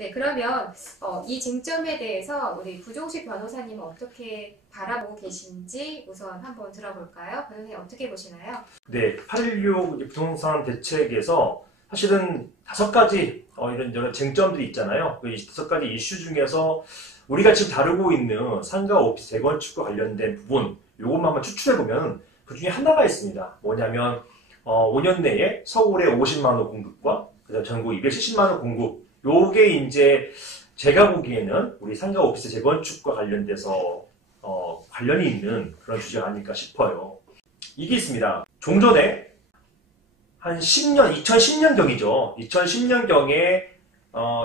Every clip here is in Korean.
네, 그러면 이 쟁점에 대해서 우리 부종식 변호사님은 어떻게 바라보고 계신지 우선 한번 들어볼까요? 변호사님 어떻게 보시나요? 네, 816 부동산 대책에서 사실은 5가지 이런 쟁점들이 있잖아요. 그 5가지 이슈 중에서 우리가 지금 다루고 있는 상가 오피스 재건축과 관련된 부분, 요것만 한번 추출해보면 그 중에 하나가 있습니다. 뭐냐면 5년 내에 서울에 50만 호 공급과 그다음 전국 270만 호 공급, 요게 이제 제가 보기에는 우리 상가 오피스 재건축과 관련돼서 관련이 있는 그런 주제가 아닐까 싶어요. 이게 있습니다. 좀 전에 한 2010년경이죠. 2010년경에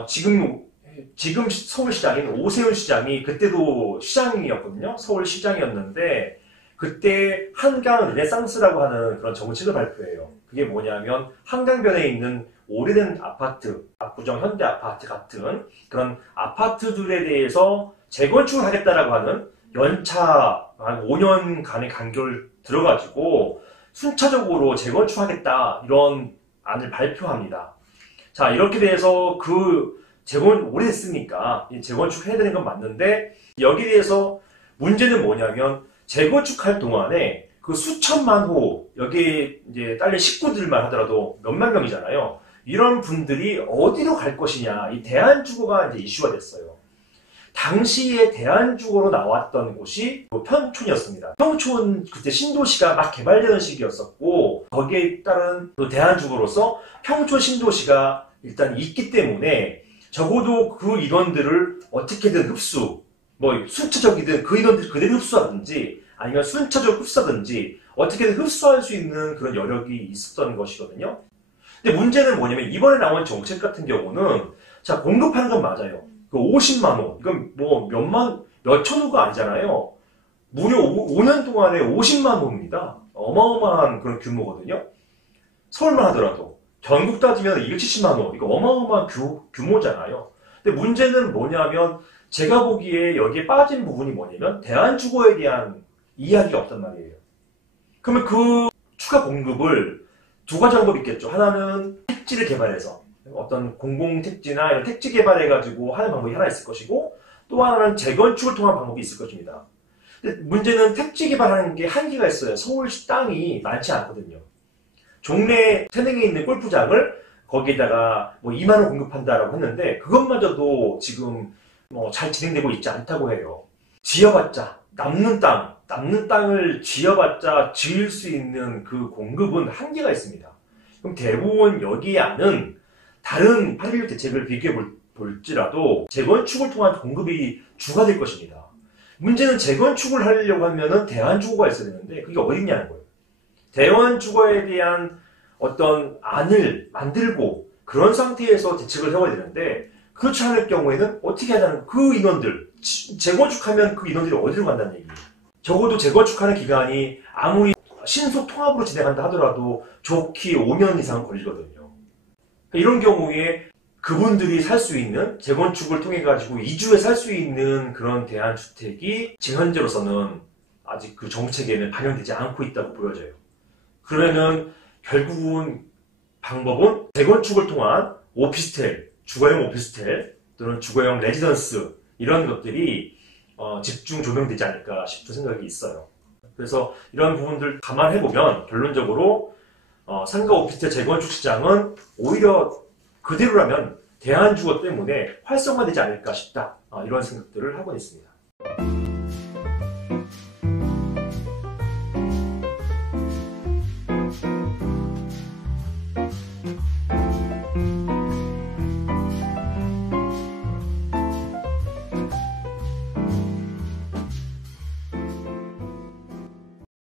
지금 서울시장인 오세훈 시장이 그때도 시장이었거든요. 서울시장이었는데 그때 한강 르네상스라고 하는 그런 정책을 발표해요. 그게 뭐냐면 한강변에 있는 오래된 아파트, 압구정 현대 아파트 같은 그런 아파트들에 대해서 재건축을 하겠다라고 하는 연차 한 5년간의 간격을 들어가지고 순차적으로 재건축하겠다 이런 안을 발표합니다. 자, 이렇게 돼서 오래됐으니까 재건축해야 되는 건 맞는데 여기에 대해서 문제는 뭐냐면 재건축할 동안에 그 수천만 호 여기에 이제 딸린 식구들만 하더라도 몇만 명이잖아요. 이런 분들이 어디로 갈 것이냐, 이 대한주거가 이제 이슈가 됐어요. 당시에 대한주거로 나왔던 곳이 평촌이었습니다. 평촌 그때 신도시가 막 개발되는 시기였었고 거기에 따른 대한주거로서 평촌 신도시가 일단 있기 때문에 적어도 그 인원들을 어떻게든 순차적이든 그 인원들 그대로 흡수하든지 아니면 순차적 흡수하든지 어떻게든 흡수할 수 있는 그런 여력이 있었던 것이거든요. 근데 문제는 뭐냐면 이번에 나온 정책 같은 경우는 자, 공급하는 건 맞아요. 그 50만 호, 이건 뭐 몇천 호가 아니잖아요. 무려 5년 동안에 50만 호입니다. 어마어마한 그런 규모거든요. 서울만 하더라도. 전국 따지면 270만 호, 이거 어마어마한 규모잖아요. 근데 문제는 뭐냐면 제가 보기에 여기에 빠진 부분이 뭐냐면 대한주거에 대한 이야기가 없단 말이에요. 그러면 그 추가 공급을 두 가지 방법이 있겠죠. 하나는 택지를 개발해서 어떤 공공택지나 이런 택지 개발해가지고 하는 방법이 하나 있을 것이고 또 하나는 재건축을 통한 방법이 있을 것입니다. 근데 문제는 택지 개발하는 게 한계가 있어요. 서울시 땅이 많지 않거든요. 종래 태릉에 있는 골프장을 거기에다가 뭐 2만 원 공급한다라고 했는데 그것마저도 지금 잘 진행되고 있지 않다고 해요. 지어봤자 남는 땅을 지어봤자 지을 수 있는 그 공급은 한계가 있습니다. 그럼 대부분 여기 안은 다른 8.16 대책을 비교해 볼지라도 재건축을 통한 공급이 주가 될 것입니다. 문제는 재건축을 하려고 하면은 대한주거가 있어야 되는데 그게 어디 있냐는 거예요. 대한주거에 대한 어떤 안을 만들고 그런 상태에서 대책을 세워야 되는데 그렇지 않을 경우에는 어떻게 하냐는 그 인원들, 재건축하면 그 인원들이 어디로 간다는 얘기예요. 적어도 재건축하는 기간이 아무리 신속 통합으로 진행한다 하더라도 좋게 5년 이상 걸리거든요. 이런 경우에 그분들이 살 수 있는 재건축을 통해 가지고 이주해 살 수 있는 그런 대한주택이 지금 현재로서는 아직 그 정책에는 반영되지 않고 있다고 보여져요. 그러면은 결국은 방법은 재건축을 통한 오피스텔, 주거용 오피스텔 또는 주거용 레지던스 이런 것들이 집중 조명되지 않을까 싶은 생각이 있어요. 그래서 이런 부분들 감안해보면 결론적으로 상가 오피스텔 재건축 시장은 오히려 그대로라면 대한주거 때문에 활성화되지 않을까 싶다. 이런 생각들을 하고 있습니다.